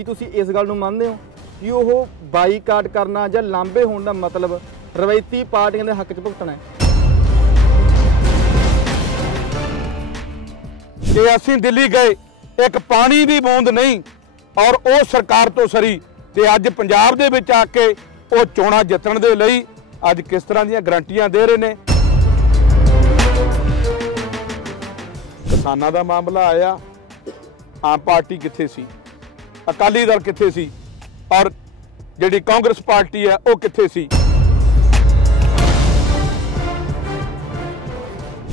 ਕੀ ਤੁਸੀਂ ਇਸ ਗੱਲ ਨੂੰ ਮੰਨਦੇ ਹੋ ਕਿ ਉਹ ਬਾਈਕਾਟ ਕਰਨਾ ਜਾਂ ਲਾਂਭੇ ਹੋਣ ਦਾ ਮਤਲਬ ਰਵਾਇਤੀ ਪਾਰਟੀਆਂ ਦੇ ਹੱਕ 'ਚ ਭੁਗਤਣਾ ਹੈ? कि असीं दिल्ली गए एक पानी दी बूंद नहीं और वो सरकार तो सरी ते अज पंजाब दे विच आके वो चोणां जितण दे लई अज किस तरह दीयां गारंटियां दे रहे ने। किसानां दा मामला आया, आम पार्टी कित्थे सी, अकाली दल कित्थे सी और जिहड़ी कांग्रेस पार्टी है वो कित्थे सी।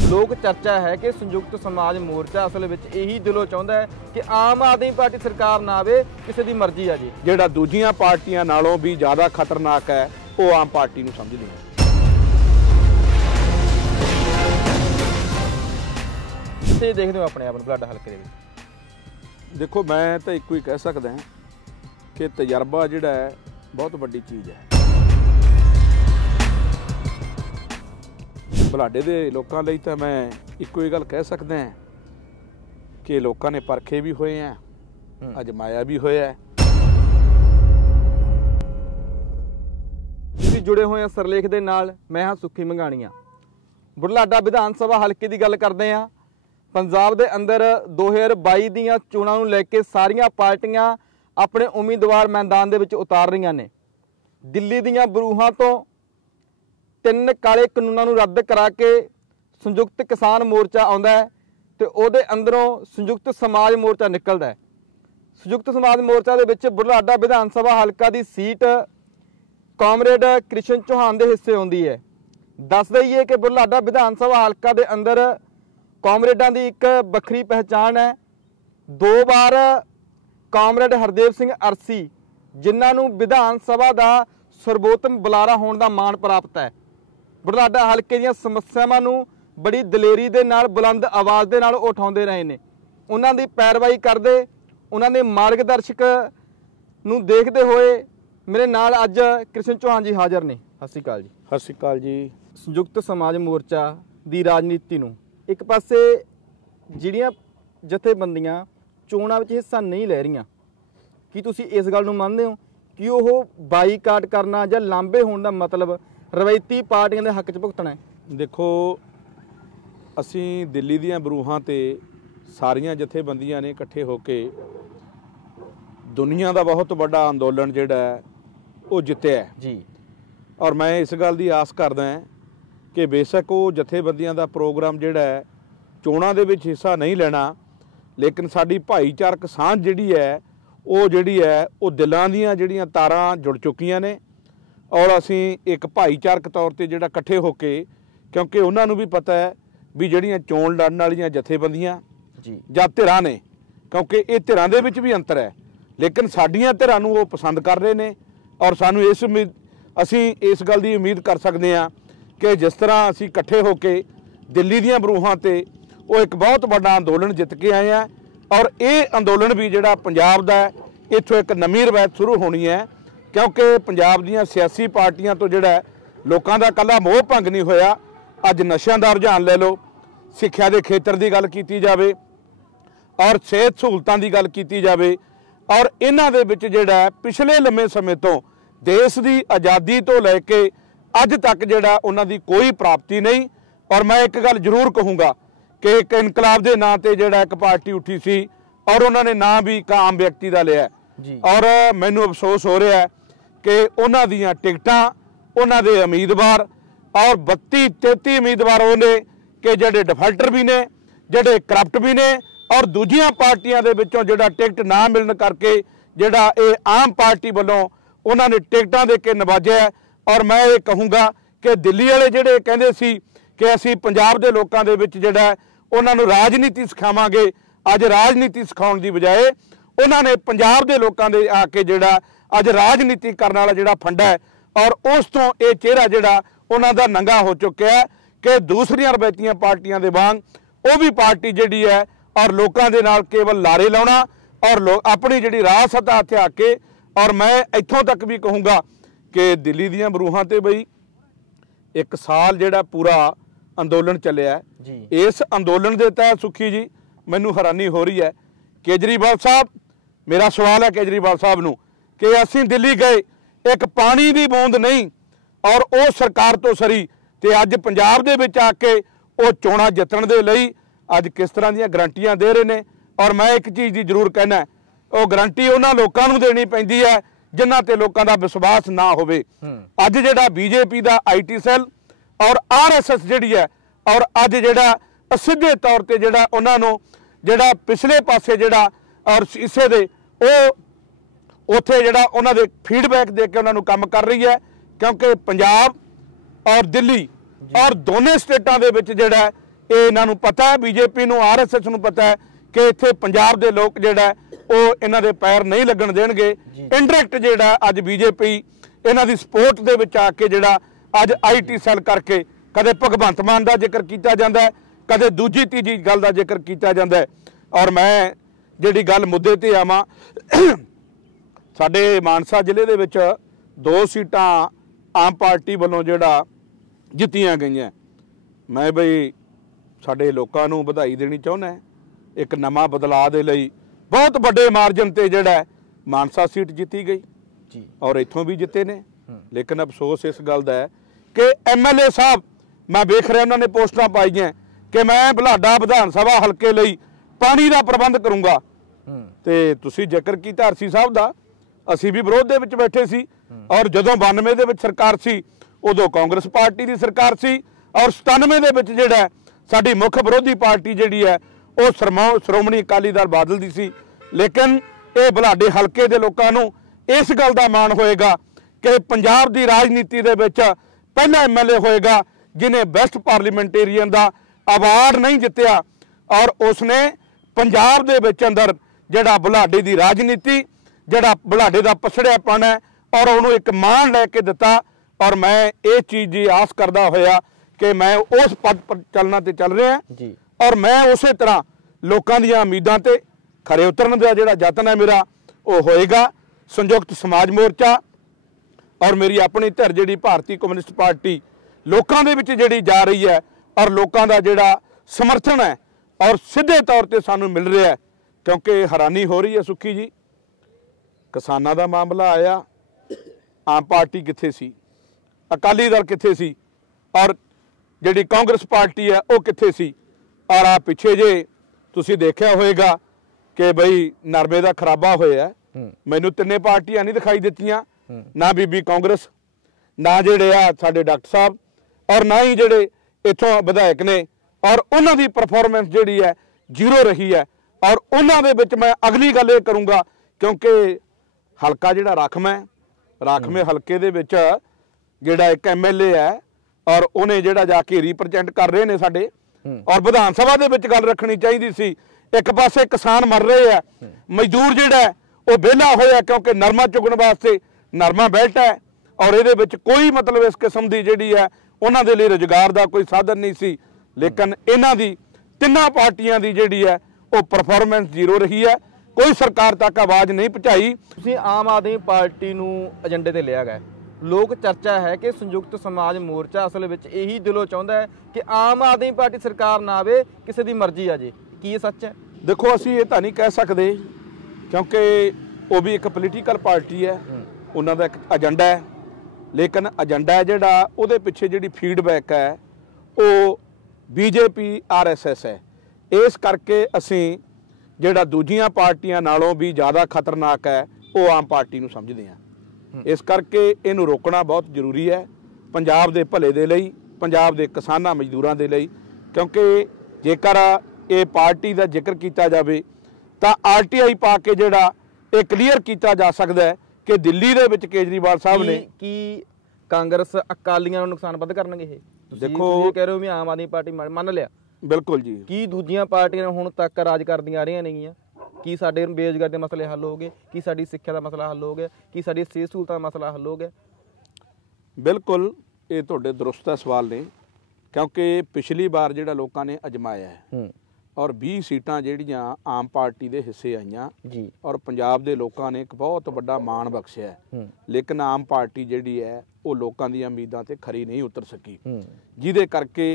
लोक चर्चा है कि संयुक्त समाज मोर्चा असल विच यही दिलों चाहुंदा है कि आम आदमी पार्टी सरकार ना आवे, किसी दी मर्जी आ जी। जिहड़ा दूजियां पार्टियां नालों भी ज़्यादा खतरनाक है वो आम पार्टी नूं समझ लई। किथे देखदे हो अपने आप नूं बलाडा हलके दे विच? देखो मैं तो एक ही कह सकदा कि तजर्बा जिहड़ा है बहुत वड्डी चीज़ है। ਬੁਲਾਡੇ ਦੇ ਲੋਕਾਂ ਲਈ ਤਾਂ ਮੈਂ ਇੱਕੋ ਹੀ ਗੱਲ ਕਹਿ ਸਕਦਾ ਹਾਂ ਕਿ ਲੋਕਾਂ ਨੇ ਪਰਖੇ ਵੀ ਹੋਏ ਆ, ਅਜਮਾਇਆ ਵੀ ਹੋਇਆ। ਤੁਸੀਂ ਜੁੜੇ ਹੋਏ ਆ ਸਰਲੇਖ ਦੇ ਨਾਲ। ਮੈਂ ਹਾਂ ਸੁੱਖੀ ਮੰਗਾਣੀਆਂ। ਬੁਢਲਾਡਾ ਵਿਧਾਨ ਸਭਾ ਹਲਕੇ ਦੀ ਗੱਲ ਕਰਦੇ ਆ। ਪੰਜਾਬ ਦੇ ਅੰਦਰ 2022 ਦੀਆਂ ਚੋਣਾਂ ਨੂੰ ਲੈ ਕੇ ਸਾਰੀਆਂ ਪਾਰਟੀਆਂ ਆਪਣੇ ਉਮੀਦਵਾਰ ਮੈਦਾਨ ਦੇ ਵਿੱਚ ਉਤਾਰ ਰਹੀਆਂ ਨੇ। ਦਿੱਲੀ ਦੀਆਂ ਬਰੂਹਾਂ ਤੋਂ 3 ਕਾਲੇ ਕਾਨੂੰਨਾਂ ਨੂੰ ਰੱਦ ਕਰਾ ਕੇ ਸੰਯੁਕਤ ਕਿਸਾਨ ਮੋਰਚਾ ਆਉਂਦਾ ਹੈ ਤੇ ਉਹਦੇ ਅੰਦਰੋਂ ਸੰਯੁਕਤ ਸਮਾਜ ਮੋਰਚਾ ਨਿਕਲਦਾ ਹੈ। ਸੰਯੁਕਤ ਸਮਾਜ ਮੋਰਚਾ ਦੇ ਵਿੱਚ ਬੁਢਲਾਡਾ ਵਿਧਾਨ ਸਭਾ ਹਲਕਾ ਦੀ ਸੀਟ ਕਾਮਰੇਡ ਕ੍ਰਿਸ਼ਨ ਚੌਹਾਨ ਦੇ ਹਿੱਸੇ ਆਉਂਦੀ ਹੈ। ਦੱਸ ਦਈਏ ਕਿ ਬੁਢਲਾਡਾ ਵਿਧਾਨ ਸਭਾ ਹਲਕਾ ਦੇ ਅੰਦਰ ਕਾਮਰੇਡਾਂ ਦੀ ਇੱਕ ਵੱਖਰੀ ਪਹਿਚਾਣ ਹੈ। 2 ਵਾਰ ਕਾਮਰੇਡ ਹਰਦੇਵ ਸਿੰਘ ਅਰਸੀ ਜਿਨ੍ਹਾਂ ਨੂੰ ਵਿਧਾਨ ਸਭਾ ਦਾ ਸਰਬੋਤਮ ਬੁਲਾਰਾ ਹੋਣ ਦਾ ਮਾਣ ਪ੍ਰਾਪਤ ਹੈ, ਬੁਢਲਾਡਾ ਹਲਕੇ ਦੀਆਂ ਸਮੱਸਿਆਵਾਂ ਨੂੰ ਬੜੀ ਦਲੇਰੀ ਦੇ ਨਾਲ ਬੁਲੰਦ ਆਵਾਜ਼ ਦੇ ਨਾਲ ਉਠਾਉਂਦੇ ਰਹੇ ਨੇ। ਉਹਨਾਂ ਦੀ ਪੈਰਵਾਈ ਕਰਦੇ, ਉਹਨਾਂ ਦੇ ਮਾਰਗਦਰਸ਼ਕ ਨੂੰ ਦੇਖਦੇ ਹੋਏ ਮੇਰੇ ਨਾਲ ਅੱਜ ਕ੍ਰਿਸ਼ਨ ਚੌਹਾਨ ਜੀ ਹਾਜ਼ਰ ਨੇ। ਸਤਿ ਸ਼੍ਰੀ ਅਕਾਲ ਜੀ। ਸਤਿ ਸ਼੍ਰੀ ਅਕਾਲ ਜੀ। ਸੰਯੁਕਤ ਸਮਾਜ ਮੋਰਚਾ ਦੀ ਰਾਜਨੀਤੀ ਨੂੰ ਇੱਕ ਪਾਸੇ ਜਿਹੜੀਆਂ ਜਥੇਬੰਦੀਆਂ ਚੋਣਾਂ ਵਿੱਚ ਹਿੱਸਾ ਨਹੀਂ ਲੈ ਰਹੀਆਂ, ਕੀ ਤੁਸੀਂ ਇਸ ਗੱਲ ਨੂੰ ਮੰਨਦੇ ਹੋ ਕਿ ਉਹ ਬਾਈਕਾਟ ਕਰਨਾ ਜਾਂ ਲਾਂਭੇ ਹੋਣ ਦਾ ਮਤਲਬ ਰਵਾਇਤੀ ਪਾਰਟੀਆਂ ਦੇ ਹੱਕ 'ਚ ਭੁਗਤਣਾ ਹੈ? ਦੇਖੋ ਅਸੀਂ ਦਿੱਲੀ ਦੀਆਂ ਬਰੂਹਾਂ ਤੇ ਸਾਰੀਆਂ ਜਥੇਬੰਦੀਆਂ ਨੇ ਇਕੱਠੇ ਹੋ ਕੇ ਦੁਨੀਆ ਦਾ ਬਹੁਤ ਵੱਡਾ ਅੰਦੋਲਨ ਜਿਹੜਾ ਹੈ ਉਹ ਜਿੱਤਿਆ ਜੀ। ਔਰ ਮੈਂ ਇਸ ਗੱਲ ਦੀ ਆਸ ਕਰਦਾ ਹਾਂ ਕਿ ਬੇਸ਼ੱਕ ਉਹ ਜਥੇਬੰਦੀਆਂ ਦਾ ਪ੍ਰੋਗਰਾਮ ਜਿਹੜਾ ਹੈ ਚੋਣਾਂ ਦੇ ਵਿੱਚ ਹਿੱਸਾ ਨਹੀਂ ਲੈਣਾ, ਲੇਕਿਨ ਸਾਡੀ ਭਾਈਚਾਰਕ ਸਾਂਝ ਜਿਹੜੀ ਹੈ ਉਹ ਦਿਲਾਂ ਦੀਆਂ ਜਿਹੜੀਆਂ ਤਾਰਾਂ ਜੁੜ ਚੁੱਕੀਆਂ ਨੇ। ਔਰ ਅਸੀਂ ਇੱਕ ਭਾਈਚਾਰਕ ਤੌਰ ਤੇ ਜਿਹੜਾ ਇਕੱਠੇ ਹੋ ਕੇ, ਕਿਉਂਕਿ ਉਹਨਾਂ ਨੂੰ ਵੀ ਪਤਾ ਹੈ ਵੀ ਜਿਹੜੀਆਂ ਚੋਣ ਲੜਨ ਵਾਲੀਆਂ ਜਥੇਬੰਦੀਆਂ ਜੀ ਜਾਂ ਧਿਰਾਂ ਨੇ, ਕਿਉਂਕਿ ਇਹ ਧਿਰਾਂ ਦੇ ਵਿੱਚ ਵੀ ਅੰਤਰ ਹੈ, ਲੇਕਿਨ ਸਾਡੀਆਂ ਧਿਰਾਂ ਨੂੰ ਉਹ ਪਸੰਦ ਕਰ ਰਹੇ ਨੇ। ਔਰ ਸਾਨੂੰ ਅਸੀਂ ਇਸ ਗੱਲ ਦੀ ਉਮੀਦ ਕਰ ਸਕਦੇ ਹਾਂ ਕਿ ਜਿਸ ਤਰ੍ਹਾਂ ਅਸੀਂ ਇਕੱਠੇ ਹੋ ਕੇ ਦਿੱਲੀ ਦੀਆਂ ਬਰੂਹਾਂ ਤੇ ਉਹ ਇੱਕ ਬਹੁਤ ਵੱਡਾ ਅੰਦੋਲਨ ਜਿੱਤ ਕੇ ਆਏ ਆ, ਔਰ ਇਹ ਅੰਦੋਲਨ ਵੀ ਜਿਹੜਾ ਪੰਜਾਬ ਦਾ ਇੱਥੋਂ ਇੱਕ ਨਵੀਂ ਰਵਾਇਤ ਸ਼ੁਰੂ ਹੋਣੀ ਹੈ। ਕਿਉਂਕਿ ਪੰਜਾਬ ਦੀਆਂ ਸਿਆਸੀ ਪਾਰਟੀਆਂ ਤੋਂ ਜਿਹੜਾ ਲੋਕਾਂ ਦਾ ਇਕੱਲਾ ਮੋਹ ਭੰਗ ਨਹੀਂ ਹੋਇਆ। ਅੱਜ ਨਸ਼ਿਆਂ ਦਾ ਰੁਝਾਨ ਲੈ ਲਓ, ਸਿੱਖਿਆ ਦੇ ਖੇਤਰ ਦੀ ਗੱਲ ਕੀਤੀ ਜਾਵੇ ਔਰ ਸਿਹਤ ਸਹੂਲਤਾਂ ਦੀ ਗੱਲ ਕੀਤੀ ਜਾਵੇ, ਔਰ ਇਹਨਾਂ ਦੇ ਵਿੱਚ ਜਿਹੜਾ ਪਿਛਲੇ ਲੰਮੇ ਸਮੇਂ ਤੋਂ ਦੇਸ਼ ਦੀ ਆਜ਼ਾਦੀ ਤੋਂ ਲੈ ਕੇ ਅੱਜ ਤੱਕ ਜਿਹੜਾ ਉਹਨਾਂ ਦੀ ਕੋਈ ਪ੍ਰਾਪਤੀ ਨਹੀਂ। ਔਰ ਮੈਂ ਇੱਕ ਗੱਲ ਜ਼ਰੂਰ ਕਹੂੰਗਾ ਕਿ ਇੱਕ ਇਨਕਲਾਬ ਦੇ ਨਾਂ ਤੇ ਜਿਹੜਾ ਇੱਕ ਪਾਰਟੀ ਉੱਠੀ ਸੀ ਔਰ ਉਹਨਾਂ ਨੇ ਨਾਂ ਵੀ ਇੱਕ ਆਮ ਵਿਅਕਤੀ ਦਾ ਲਿਆ ਜੀ। ਔਰ ਮੈਨੂੰ ਅਫਸੋਸ ਹੋ ਰਿਹਾ ਹੈ ਕਿ ਉਹਨਾਂ ਦੀਆਂ ਟਿਕਟਾਂ, ਉਹਨਾਂ ਦੇ ਉਮੀਦਵਾਰ ਔਰ 32-33 ਉਮੀਦਵਾਰ ਉਹ ਨੇ ਕਿ ਜਿਹੜੇ ਡਿਫਾਲਟਰ ਵੀ ਨੇ, ਜਿਹੜੇ ਕਰਪਟ ਵੀ ਨੇ, ਔਰ ਦੂਜੀਆਂ ਪਾਰਟੀਆਂ ਦੇ ਵਿੱਚੋਂ ਜਿਹੜਾ ਟਿਕਟ ਨਾ ਮਿਲਣ ਕਰਕੇ ਜਿਹੜਾ ਇਹ ਆਮ ਪਾਰਟੀ ਵੱਲੋਂ ਉਹਨਾਂ ਨੇ ਟਿਕਟਾਂ ਦੇ ਕੇ ਨਵਾਜਿਆ। ਔਰ ਮੈਂ ਇਹ ਕਹੂੰਗਾ ਕਿ ਦਿੱਲੀ ਵਾਲੇ ਜਿਹੜੇ ਕਹਿੰਦੇ ਸੀ ਕਿ ਅਸੀਂ ਪੰਜਾਬ ਦੇ ਲੋਕਾਂ ਦੇ ਵਿੱਚ ਜਿਹੜਾ ਉਹਨਾਂ ਨੂੰ ਰਾਜਨੀਤੀ ਸਿਖਾਵਾਂਗੇ, ਅੱਜ ਰਾਜਨੀਤੀ ਸਿਖਾਉਣ ਦੀ ਬਜਾਏ ਉਹਨਾਂ ਨੇ ਪੰਜਾਬ ਦੇ ਲੋਕਾਂ ਦੇ ਆ ਕੇ ਜਿਹੜਾ ਅੱਜ ਰਾਜਨੀਤੀ ਕਰਨ ਵਾਲਾ ਜਿਹੜਾ ਫੰਡਾ ਹੈ, ਔਰ ਉਸ ਤੋਂ ਇਹ ਚਿਹਰਾ ਜਿਹੜਾ ਉਹਨਾਂ ਦਾ ਨੰਗਾ ਹੋ ਚੁੱਕਿਆ ਹੈ ਕਿ ਦੂਸਰੀਆਂ ਰਵਾਇਤੀਆਂ ਪਾਰਟੀਆਂ ਦੇ ਵਾਂਗ ਉਹ ਵੀ ਪਾਰਟੀ ਜਿਹੜੀ ਹੈ ਔਰ ਲੋਕਾਂ ਦੇ ਨਾਲ ਕੇਵਲ ਲਾਰੇ ਲਾਉਣਾ ਔਰ ਆਪਣੀ ਜਿਹੜੀ ਰਾਜ ਸੱਤਾ ਹੱਥ ਆ ਕੇ। ਔਰ ਮੈਂ ਇੱਥੋਂ ਤੱਕ ਵੀ ਕਹੂੰਗਾ ਕਿ ਦਿੱਲੀ ਦੀਆਂ ਬਰੂਹਾਂ ਤੇ ਬਈ 1 ਸਾਲ ਜਿਹੜਾ ਪੂਰਾ ਅੰਦੋਲਨ ਚੱਲਿਆ ਜੀ। ਇਸ ਅੰਦੋਲਨ ਦੇ ਤਹਿਤ ਸੁਖੀ ਜੀ ਮੈਨੂੰ ਹੈਰਾਨੀ ਹੋ ਰਹੀ ਹੈ, ਕੇਜਰੀਵਾਲ ਸਾਹਿਬ मेरा सवाल है केजरीवाल साहब नूं कि असीं दिल्ली गए एक पानी दी बूंद नहीं और वो सरकार तो सरी ते अज पंजाब दे विच आके वो चोणां जितण दे लई अज किस तरह दीयां गारंटियां दे रहे ने। और मैं एक चीज़ दी जरूर कहना, वो गारंटी उन्हां लोकां नूं देनी पैंदी है जिन्हां ते लोकां दा विश्वास ना होवे। अज जिहड़ा बीजेपी दा IT सैल और RSS जिहड़ी है और अज जिहड़ा सीधे तौर ते जिहड़ा उन्हां नूं जिहड़ा पिछले पासे जिहड़ा और शीशे दे वो उत्थे जिहड़ा उन्हां दे फीडबैक दे के उन्हां नूं काम कर रही है, क्योंकि पंजाब और दिल्ली और दोनों स्टेटां दे विच जिहड़ा ये इन्हां नूं पता है, बीजेपी नूं RSS नूं पता है कि इत्थे पंजाब दे लोग जिहड़ा वो इन्हां दे पैर नहीं लगण देणगे। इंडायरैक्ट जिहड़ा अज बीजेपी इन्हां दी सपोर्ट दे विच आके जिहड़ा अज IT सैल करके कदे भगवंत मान का जिक्र किया जाता है, कदे दूजी तीजी गल का जिक्र किया जाता है। और मैं जिहड़ी गल मुद्दे ते आवां, साडे मानसा जिले दे विच 2 सीटां आम पार्टी वालों जिहड़ा जित्तियां गईयां। मैं बई साडे लोकां नूं बधाई देनी चाहुंदा, एक नवां बदलाव दे लई बहुत वड्डे मार्जन ते जिहड़ा मानसा सीट जित्ती गई जी और इत्थों भी जित्ते ने। लेकिन अफसोस इस गल दा है कि MLA साहब मैं वेख रहा उन्होंने पोस्टां पाईयां कि मैं बलाडा विधान सभा हल्के लई पानी का प्रबंध करूँगा। तो तुसीं जिक्र कीता अरसी साहब का, असीं भी विरोध दे विच बैठे सी और जदों 92 दे विच सरकार सी उदों कांग्रेस पार्टी की सरकार सी और 97 दे विच जिहड़ा साडी मुख विरोधी पार्टी जिहड़ी है वो श्रोमणी अकाली दल बादल दी सी। लेकिन ये बलाडे हल्के दे लोकां नूं इस गल दा माण होएगा कि पंजाब दी राजनीति दे विच पहला MLA होएगा जिन्हें बेस्ट पार्लीमेंटेरियन का अवार्ड नहीं जितया और उसने पंजाब दे विच अंदर जिहड़ा बुलाडे की राजनीति जिहड़ा बुलाडे का पछड़ियापन है और उन्होंने एक मान लैके दिता। और मैं ये चीज़ की आस करदा होया कि मैं उस पद पर चलना ते चल रहा जी और मैं उस तरह लोगों दी उम्मीदां ते खरे उतरन का जिहड़ा यतन है मेरा वो होएगा। संयुक्त समाज मोर्चा और मेरी अपनी धिर जिहड़ी भारतीय कम्यूनिस्ट पार्टी लोगों के विच जिहड़ी जा रही है और लोगों का जिहड़ा समर्थन है और सीधे तौर पर सानू मिल रहा है, क्योंकि हैरानी हो रही है सुखी जी, किसानां दा मामला आया, आम पार्टी कित्थे सी, अकाली दल कित्थे सी और जिहड़ी कांग्रेस पार्टी है वो कित्थे सी। और आ पिछे जे तुसीं देखिया होएगा कि बई नरमे का खराबा होया, मैनू तिन्ने पार्टियां नहीं दिखाई दित्तियां, ना बीबी कांग्रेस, ना जिहड़े आ साडे डॉक्टर साहब और ना ही जिहड़े इत्थों विधायक ने, और उन्हां दी परफॉर्मेंस जिहड़ी है जीरो रही है। और उन्हां दे विच मैं अगली गल ये करूँगा, क्योंकि हलका जिहड़ा राखमे हलके दे विच जिहड़ा एक MLA है और उन्हें जिहड़ा जाके रिप्रजेंट कर रहे ने साडे और विधान सभा दे विच गल रखनी चाहिए सी। एक पासे किसान मर रहे हैं, मजदूर जिहड़ा है वो विहला होया क्योंकि नरमा चुगण वास्ते नरमा बेल्ट है और ये कोई मतलब इस किस्म की जिहड़ी है उन्हां दे लई रोजगार का कोई साधन नहीं सी। लेकिन इन्हां दी तिन्नां पार्टियां दी जिहड़ी है वो परफॉर्मेंस जीरो रही है, कोई सरकार तक आवाज़ नहीं पहुँचाई। तुसीं आम आदमी पार्टी नूं एजेंडे ते लिया गया, लोक चर्चा है कि संयुक्त समाज मोर्चा असल विच यही दिलों चाहुंदा है कि आम आदमी पार्टी सरकार ना आवे, किसी की मर्जी आ जे, की ये सच है? देखो असीं ये तां नहीं कह सकते, क्योंकि वो भी एक पोलीटिकल पार्टी है, उन्हां दा एक एजेंडा है। लेकिन एजेंडा है जिहड़ा उहदे पिछे जिहड़ी फीडबैक है वो BJP RSS है। इस करके असीं जिहड़ा दूजियां पार्टियां नालों भी ज़्यादा खतरनाक है वो आम पार्टी नूं समझदे हैं। इस करके इनू रोकना बहुत जरूरी है पंजाब दे भले दे लई, पंजाब दे किसानां मजदूरां दे लई, क्योंकि जेकर ये पार्टी का जिक्र किया जाए तो RTI पा के जिहड़ा ये क्लीयर किया जा सकता है कि दिल्ली दे विच केजरीवाल साहब ने की कांग्रेस अकालियां नूं नुकसान वध करनगे। देखो कह रहे हो भी आम आदमी पार्टी मन लिया, बिल्कुल जी, की दूजियां पार्टियां हुण तक राज करदियां आ रहीआं नेगीआं, की साडे बेरोजगारी के मसले हल हो गए, की साडी सिक्ख्या का मसला हल हो गया, की साडी सेहत सहूलतां का मसला हल हो गया? बिल्कुल ये तुहाडे दुरुस्त सवाल ने, क्योंकि पिछली बार जिहड़ा लोकां ने अजमाया है और 20 सीटां जिहड़ियां आम पार्टी दे हिस्से आईयां जी और पंजाब दे लोकां ने एक बहुत वड्डा मान बख्शिया है। लेकिन आम पार्टी जिहड़ी है वो लोकां दी उम्मीदां ते खरी नहीं उतर सकी, जिहदे करके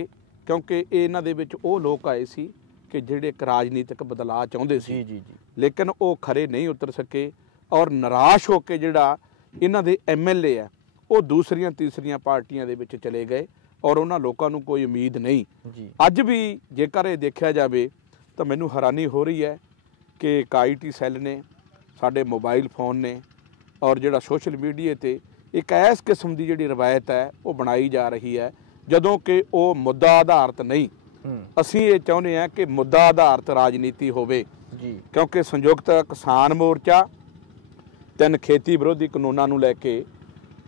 क्योंकि इन्हां दे विच वो लोक आए सी कि जिहड़े एक राजनीतिक बदलाव चाहुंदे सी ਲੇਕਿਨ ਉਹ ਖਰੇ ਨਹੀਂ ਉਤਰ ਸਕੇ ਔਰ ਨਿਰਾਸ਼ ਹੋ ਕੇ ਜਿਹੜਾ ਇਹਨਾਂ ਦੇ MLA ਹੈ ਉਹ ਦੂਸਰੀਆਂ ਤੀਸਰੀਆਂ ਪਾਰਟੀਆਂ ਦੇ ਵਿੱਚ ਚਲੇ ਗਏ ਔਰ ਉਹਨਾਂ ਲੋਕਾਂ ਨੂੰ ਕੋਈ ਉਮੀਦ ਨਹੀਂ ਜੀ। ਅੱਜ ਵੀ ਜੇਕਰ ਇਹ ਦੇਖਿਆ ਜਾਵੇ ਤਾਂ ਮੈਨੂੰ ਹੈਰਾਨੀ ਹੋ ਰਹੀ ਹੈ ਕਿ ਇੱਕ IT ਸੈੱਲ ਨੇ, ਸਾਡੇ ਮੋਬਾਈਲ ਫੋਨ ਨੇ ਔਰ ਜਿਹੜਾ ਸੋਸ਼ਲ ਮੀਡੀਆ ਤੇ ਇੱਕ ਇਸ ਕਿਸਮ ਦੀ ਜਿਹੜੀ ਰਵਾਇਤ ਹੈ ਉਹ ਬਣਾਈ ਜਾ ਰਹੀ ਹੈ, ਜਦੋਂ ਕਿ ਉਹ ਮੁੱਦਾ ਆਧਾਰਿਤ ਨਹੀਂ। ਅਸੀਂ ਇਹ ਚਾਹੁੰਦੇ ਹਾਂ ਕਿ ਮੁੱਦਾ ਆਧਾਰਿਤ ਰਾਜਨੀਤੀ ਹੋਵੇ ਜੀ, ਕਿਉਂਕਿ ਸੰਯੁਕਤ ਕਿਸਾਨ ਮੋਰਚਾ 3 ਖੇਤੀ ਵਿਰੋਧੀ ਕਾਨੂੰਨਾਂ ਨੂੰ ਲੈ ਕੇ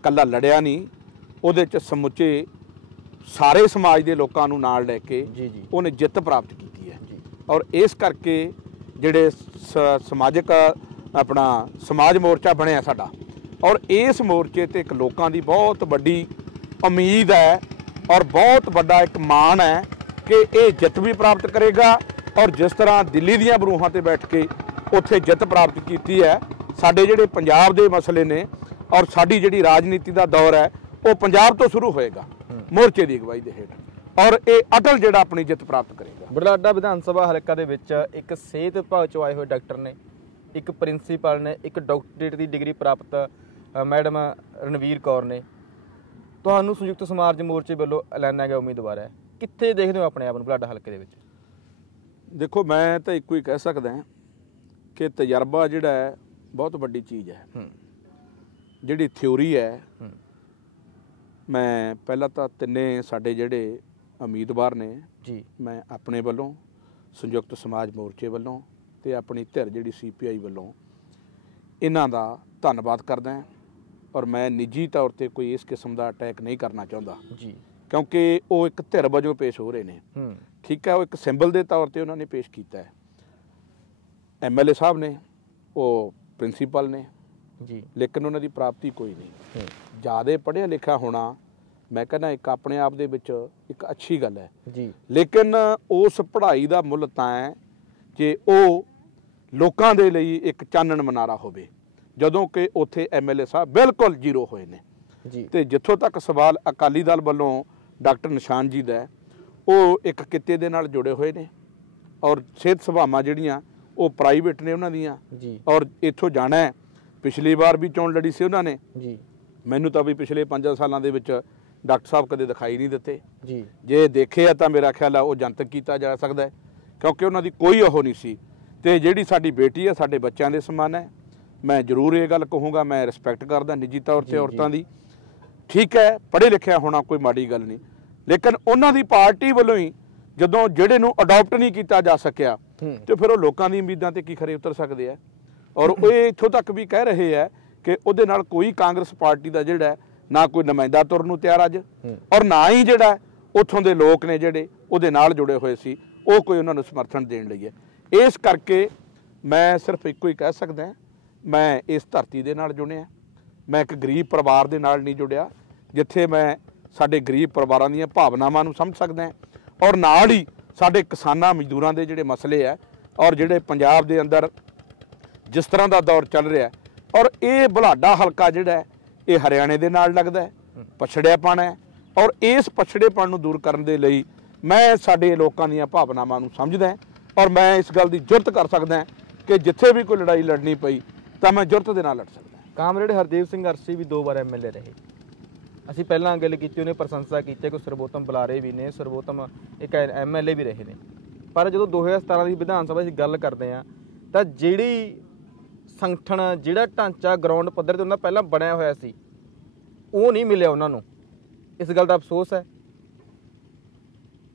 ਕੱਲਾ ਲੜਿਆ ਨਹੀਂ, ਉਹਦੇ 'ਚ ਸਮੁੱਚੇ ਸਾਰੇ ਸਮਾਜ ਦੇ ਲੋਕਾਂ ਨੂੰ ਨਾਲ ਲੈ ਕੇ ਉਹਨੇ ਜਿੱਤ ਪ੍ਰਾਪਤ ਕੀਤੀ ਹੈ। ਔਰ ਇਸ ਕਰਕੇ ਜਿਹੜੇ ਸਮਾਜਿਕ ਆਪਣਾ ਸਮਾਜ ਮੋਰਚਾ ਬਣਿਆ ਸਾਡਾ, ਔਰ ਇਸ ਮੋਰਚੇ ਤੇ ਇੱਕ ਲੋਕਾਂ ਦੀ ਬਹੁਤ ਵੱਡੀ ਉਮੀਦ ਹੈ ਔਰ ਬਹੁਤ ਵੱਡਾ ਇੱਕ ਮਾਣ ਹੈ ਕਿ ਇਹ ਜਿੱਤ ਵੀ ਪ੍ਰਾਪਤ ਕਰੇਗਾ। ਔਰ ਜਿਸ ਤਰ੍ਹਾਂ ਦਿੱਲੀ ਦੀਆਂ ਬਰੂਹਾਂ ਤੇ ਬੈਠ ਕੇ ਉੱਥੇ ਜਿੱਤ ਪ੍ਰਾਪਤ ਕੀਤੀ ਹੈ, ਸਾਡੇ ਜਿਹੜੇ ਪੰਜਾਬ ਦੇ ਮਸਲੇ ਨੇ ਔਰ ਸਾਡੀ ਜਿਹੜੀ ਰਾਜਨੀਤੀ ਦਾ ਦੌਰ ਹੈ ਉਹ ਪੰਜਾਬ ਤੋਂ ਸ਼ੁਰੂ ਹੋਏਗਾ ਮੋਰਚੇ ਦੀ ਅਗਵਾਈ ਦੇ ਹੇਠ, ਔਰ ਇਹ ਅਟਲ ਜਿਹੜਾ ਆਪਣੀ ਜਿੱਤ ਪ੍ਰਾਪਤ ਕਰੇਗਾ। ਬੁਢਲਾਡਾ ਵਿਧਾਨ ਸਭਾ ਹਲਕਾ ਦੇ ਵਿੱਚ ਇੱਕ ਸਿਹਤ ਵਿਭਾਗ ਚੋਂ ਆਏ ਹੋਏ ਡਾਕਟਰ ਨੇ, ਇੱਕ ਪ੍ਰਿੰਸੀਪਲ ਨੇ, ਇੱਕ ਡਾਕਟਰੇਟ ਦੀ ਡਿਗਰੀ ਪ੍ਰਾਪਤ ਮੈਡਮ ਰਣਵੀਰ ਕੌਰ ਨੇ। ਤੁਹਾਨੂੰ ਸੰਯੁਕਤ ਸਮਾਜ ਮੋਰਚੇ ਵੱਲੋਂ ਐਲਾਨਿਆ ਗਿਆ ਉਮੀਦਵਾਰ ਹੈ, ਕਿੱਥੇ ਦੇਖਦੇ ਹੋ ਆਪਣੇ ਆਪ ਨੂੰ ਬੁਢਲਾਡਾ ਹਲਕੇ ਦੇ ਵਿੱਚ? ਦੇਖੋ, ਮੈਂ ਤਾਂ ਇੱਕੋ ਹੀ ਕਹਿ ਸਕਦਾ ਕਿ ਤਜਰਬਾ ਜਿਹੜਾ ਹੈ ਬਹੁਤ ਵੱਡੀ ਚੀਜ਼ ਹੈ। ਜਿਹੜੀ ਥਿਊਰੀ ਹੈ, ਮੈਂ ਪਹਿਲਾਂ ਤਾਂ ਤਿੰਨੇ ਸਾਡੇ ਜਿਹੜੇ ਉਮੀਦਵਾਰ ਨੇ ਜੀ, ਮੈਂ ਆਪਣੇ ਵੱਲੋਂ, ਸੰਯੁਕਤ ਸਮਾਜ ਮੋਰਚੇ ਵੱਲੋਂ ਤੇ ਆਪਣੀ ਧਿਰ ਜਿਹੜੀ CPI ਵੱਲੋਂ ਇਹਨਾਂ ਦਾ ਧੰਨਵਾਦ ਕਰਦਾ। ਔਰ ਮੈਂ ਨਿੱਜੀ ਤੌਰ ਤੇ ਕੋਈ ਇਸ ਕਿਸਮ ਦਾ ਅਟੈਕ ਨਹੀਂ ਕਰਨਾ ਚਾਹੁੰਦਾ ਜੀ, ਕਿਉਂਕਿ ਉਹ ਇੱਕ ਧਿਰ ਵਜੋਂ ਪੇਸ਼ ਹੋ ਰਹੇ ਨੇ। ਠੀਕ ਹੈ, ਉਹ ਇੱਕ ਸਿੰਬਲ ਦੇ ਤੌਰ ਤੇ ਉਹਨਾਂ ਨੇ ਪੇਸ਼ ਕੀਤਾ ਹੈ। MLA ਸਾਹਿਬ ਨੇ, ਉਹ ਪ੍ਰਿੰਸੀਪਲ ਨੇ ਜੀ, ਲੇਕਿਨ ਉਹਨਾਂ ਦੀ ਪ੍ਰਾਪਤੀ ਕੋਈ ਨਹੀਂ। ਜ਼ਿਆਦਾ ਪੜ੍ਹਿਆ ਲਿਖਿਆ ਹੋਣਾ ਮੈਂ ਕਹਿੰਦਾ ਇੱਕ ਆਪਣੇ ਆਪ ਦੇ ਵਿੱਚ ਇੱਕ ਅੱਛੀ ਗੱਲ ਹੈ ਜੀ, ਲੇਕਿਨ ਉਸ ਪੜ੍ਹਾਈ ਦਾ ਮੁੱਲ ਤਾਂ ਹੈ ਜੇ ਉਹ ਲੋਕਾਂ ਦੇ ਲਈ ਇੱਕ ਚਾਨਣ ਮਨਾਰਾ ਹੋਵੇ, ਜਦੋਂ ਕਿ ਉੱਥੇ MLA ਸਾਹਿਬ ਬਿਲਕੁਲ ਜ਼ੀਰੋ ਹੋਏ ਨੇ ਜੀ। ਤੇ ਜਿੱਥੋਂ ਤੱਕ ਸਵਾਲ ਅਕਾਲੀ ਦਲ ਵੱਲੋਂ ਡਾਕਟਰ ਨਿਸ਼ਾਨ ਜੀ ਦਾ, ਉਹ ਇੱਕ ਕਿੱਤੇ ਦੇ ਨਾਲ ਜੁੜੇ ਹੋਏ ਨੇ ਔਰ ਸਿਹਤ ਸੇਵਾਵਾਂ ਜਿਹੜੀਆਂ ਉਹ ਪ੍ਰਾਈਵੇਟ ਨੇ ਉਹਨਾਂ ਦੀਆਂ ਜੀ, ਔਰ ਇੱਥੋਂ ਜਾਣਾ ਹੈ। ਪਿਛਲੀ ਵਾਰ ਵੀ ਚੋਣ ਲੜੀ ਸੀ ਉਹਨਾਂ ਨੇ ਜੀ, ਮੈਨੂੰ ਤਾਂ ਵੀ ਪਿਛਲੇ 5 ਸਾਲਾਂ ਦੇ ਵਿੱਚ ਡਾਕਟਰ ਸਾਹਿਬ ਕਦੇ ਦਿਖਾਈ ਨਹੀਂ ਦਿੱਤੇ ਜੀ। ਜੇ ਦੇਖੇ ਆ ਤਾਂ ਮੇਰਾ ਖਿਆਲ ਆ ਉਹ ਜਨਤਕ ਕੀਤਾ ਜਾ ਸਕਦਾ ਹੈ, ਕਿਉਂਕਿ ਉਹਨਾਂ ਦੀ ਕੋਈ ਉਹ ਨਹੀਂ ਸੀ। ਤੇ ਜਿਹੜੀ ਸਾਡੀ ਬੇਟੀ ਹੈ, ਸਾਡੇ ਬੱਚਿਆਂ ਦੇ ਸਮਾਨ ਹੈ। ਮੈਂ ਜ਼ਰੂਰ ਇਹ ਗੱਲ ਕਹੂੰਗਾ, ਮੈਂ ਰਿਸਪੈਕਟ ਕਰਦਾ ਨਿੱਜੀ ਤੌਰ ਤੇ ਔਰਤਾਂ ਦੀ। ਠੀਕ ਹੈ, ਪੜ੍ਹੇ ਲਿਖਿਆ ਹੋਣਾ ਕੋਈ ਮਾੜੀ ਗੱਲ ਨਹੀਂ, ਲੇਕਿਨ ਉਹਨਾਂ ਦੀ ਪਾਰਟੀ ਵੱਲੋਂ ਹੀ ਜਦੋਂ ਜਿਹੜੇ ਨੂੰ ਅਡਾਪਟ ਨਹੀਂ ਕੀਤਾ ਜਾ ਸਕਿਆ ਤੇ ਫਿਰ ਉਹ ਲੋਕਾਂ ਦੀ ਉਮੀਦਾਂ ਤੇ ਕੀ ਖਰੇ ਉਤਰ ਸਕਦੇ ਆ। ਔਰ ਉਹ ਇੱਥੋਂ ਤੱਕ ਵੀ ਕਹਿ ਰਹੇ ਹੈ ਕਿ ਉਹਦੇ ਨਾਲ ਕੋਈ ਕਾਂਗਰਸ ਪਾਰਟੀ ਦਾ ਜਿਹੜਾ ਨਾ ਕੋਈ ਨੁਮਾਇੰਦਾ ਤੁਰਨ ਨੂੰ ਤਿਆਰ ਅੱਜ, ਔਰ ਨਾ ਹੀ ਜਿਹੜਾ ਉੱਥੋਂ ਦੇ ਲੋਕ ਨੇ ਜਿਹੜੇ ਉਹਦੇ ਨਾਲ ਜੁੜੇ ਹੋਏ ਸੀ ਉਹ ਕੋਈ ਉਹਨਾਂ ਨੂੰ ਸਮਰਥਨ ਦੇਣ ਲਈ ਹੈ। ਇਸ ਕਰਕੇ ਮੈਂ ਸਿਰਫ ਇੱਕੋ ਹੀ ਕਹਿ ਸਕਦਾ, ਮੈਂ ਇਸ ਧਰਤੀ ਦੇ ਨਾਲ ਜੁੜਿਆ। ਮੈਂ ਇੱਕ ਗਰੀਬ ਪਰਿਵਾਰ ਦੇ ਨਾਲ ਨਹੀਂ ਜੁੜਿਆ, ਜਿੱਥੇ ਮੈਂ ਸਾਡੇ ਗਰੀਬ ਪਰਿਵਾਰਾਂ ਦੀਆਂ ਭਾਵਨਾਵਾਂ ਨੂੰ ਸਮਝ ਸਕਦਾ ਔਰ ਨਾਲ ਹੀ ਸਾਡੇ ਕਿਸਾਨਾਂ ਮਜ਼ਦੂਰਾਂ ਦੇ ਜਿਹੜੇ ਮਸਲੇ ਹੈ ਔਰ ਜਿਹੜੇ ਪੰਜਾਬ ਦੇ ਅੰਦਰ ਜਿਸ ਤਰ੍ਹਾਂ ਦਾ ਦੌਰ ਚੱਲ ਰਿਹਾ, ਔਰ ਇਹ ਬੁਢਲਾਡਾ ਹਲਕਾ ਜਿਹੜਾ ਇਹ ਹਰਿਆਣੇ ਦੇ ਨਾਲ ਲੱਗਦਾ, ਪਛੜਿਆਪਣ ਹੈ। ਔਰ ਇਸ ਪਛੜੇਪਣ ਨੂੰ ਦੂਰ ਕਰਨ ਦੇ ਲਈ ਮੈਂ ਸਾਡੇ ਲੋਕਾਂ ਦੀਆਂ ਭਾਵਨਾਵਾਂ ਨੂੰ ਸਮਝਦਾ ਔਰ ਮੈਂ ਇਸ ਗੱਲ ਦੀ ਜੁਰਤ ਕਰ ਸਕਦਾ ਕਿ ਜਿੱਥੇ ਵੀ ਕੋਈ ਲੜਾਈ ਲੜਨੀ ਪਈ ਤਾਂ ਮੈਂ ਜੁਰਤ ਦੇ ਨਾਲ ਲੜ ਸਕਦਾ। ਕਾਮਰੇਡ ਹਰਦੇਵ ਸਿੰਘ ਅਰਸ਼ੀ ਵੀ 2 ਵਾਰ MLA ਰਹੇ। ਅਸੀਂ ਪਹਿਲਾਂ ਗੱਲ ਕੀਤੀ, ਉਹਨੇ ਪ੍ਰਸ਼ੰਸਾ ਕੀਤੀ ਕਿ ਸਰਬੋਤਮ ਬੁਲਾਰੇ ਵੀ ਨੇ, ਸਰਬੋਤਮ ਇੱਕ MLA ਵੀ ਰਹੇ ਨੇ। ਪਰ ਜਦੋਂ 2017 ਦੀ ਵਿਧਾਨ ਸਭਾ ਦੀ ਗੱਲ ਕਰਦੇ ਹਾਂ ਤਾਂ ਜਿਹੜੀ ਸੰਗਠਨ, ਜਿਹੜਾ ਢਾਂਚਾ ਗਰਾਊਂਡ ਪੱਧਰ ਤੇ ਉਹਨਾਂ ਪਹਿਲਾਂ ਬਣਿਆ ਹੋਇਆ ਸੀ ਉਹ ਨਹੀਂ ਮਿਲਿਆ ਉਹਨਾਂ ਨੂੰ। ਇਸ ਗੱਲ ਦਾ ਅਫਸੋਸ ਹੈ।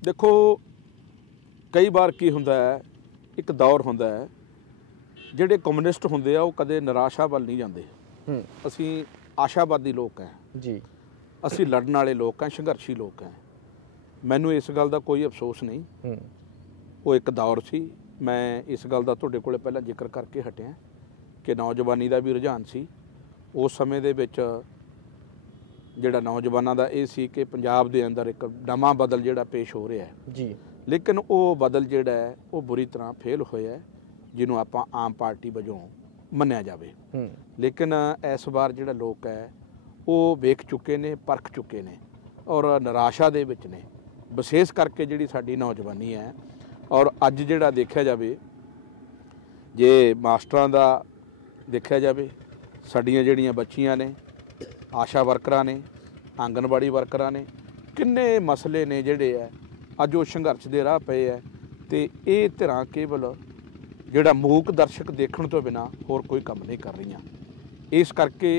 ਦੇਖੋ, ਕਈ ਵਾਰ ਕੀ ਹੁੰਦਾ ਹੈ, ਇੱਕ ਦੌਰ ਹੁੰਦਾ ਹੈ, ਜਿਹੜੇ ਕਮਿਊਨਿਸਟ ਹੁੰਦੇ ਆ ਉਹ ਕਦੇ ਨਿਰਾਸ਼ਾ ਵੱਲ ਨਹੀਂ ਜਾਂਦੇ। ਅਸੀਂ ਆਸ਼ਾਵਾਦੀ ਲੋਕ ਹਾਂ ਜੀ, ਅਸੀਂ ਲੜਨ ਵਾਲੇ ਲੋਕ ਹਾਂ, ਸੰਘਰਸ਼ੀ ਲੋਕ ਹਾਂ। ਮੈਨੂੰ ਇਸ ਗੱਲ ਦਾ ਕੋਈ ਅਫਸੋਸ ਨਹੀਂ। ਉਹ ਇੱਕ ਦੌਰ ਸੀ, ਮੈਂ ਇਸ ਗੱਲ ਦਾ ਤੁਹਾਡੇ ਕੋਲੇ ਪਹਿਲਾਂ ਜ਼ਿਕਰ ਕਰਕੇ ਹਟਿਆ ਕਿ ਨੌਜਵਾਨੀ ਦਾ ਵੀ ਰੁਝਾਨ ਸੀ। ਉਸ ਸਮੇਂ ਦੇ ਵਿੱਚ ਜਿਹੜਾ ਨੌਜਵਾਨਾਂ ਦਾ ਇਹ ਸੀ ਕਿ ਪੰਜਾਬ ਦੇ ਅੰਦਰ ਇੱਕ ਨਵਾਂ ਬਦਲ ਜਿਹੜਾ ਪੇਸ਼ ਹੋ ਰਿਹਾ ਜੀ, ਲੇਕਿਨ ਉਹ ਬਦਲ ਜਿਹੜਾ ਹੈ ਉਹ ਬੁਰੀ ਤਰ੍ਹਾਂ ਫੇਲ ਹੋਇਆ, ਜਿਹਨੂੰ ਆਪਾਂ ਆਮ ਪਾਰਟੀ ਵਜੋਂ ਮੰਨਿਆ ਜਾਵੇ। ਲੇਕਿਨ ਇਸ ਵਾਰ ਜਿਹੜਾ ਲੋਕ ਹੈ ਉਹ ਵੇਖ ਚੁੱਕੇ ਨੇ, ਪਰਖ ਚੁੱਕੇ ਨੇ ਔਰ ਨਿਰਾਸ਼ਾ ਦੇ ਵਿੱਚ ਨੇ, ਵਿਸ਼ੇਸ਼ ਕਰਕੇ ਜਿਹੜੀ ਸਾਡੀ ਨੌਜਵਾਨੀ ਹੈ। ਔਰ ਅੱਜ ਜਿਹੜਾ ਦੇਖਿਆ ਜਾਵੇ जे मास्टरां दा देखिया जाए, साडियां जिहड़ियां बच्चियां ने, आशा वर्करां ने, आंगनबाड़ी वर्करां ने, किन्ने मसले ने जिहड़े है अज वो संघर्ष दे राह पे है। तो ये धिरां केवल जिहड़ा मूक दर्शक देखण तो बिना होर कोई काम नहीं कर रहीआं। इस करके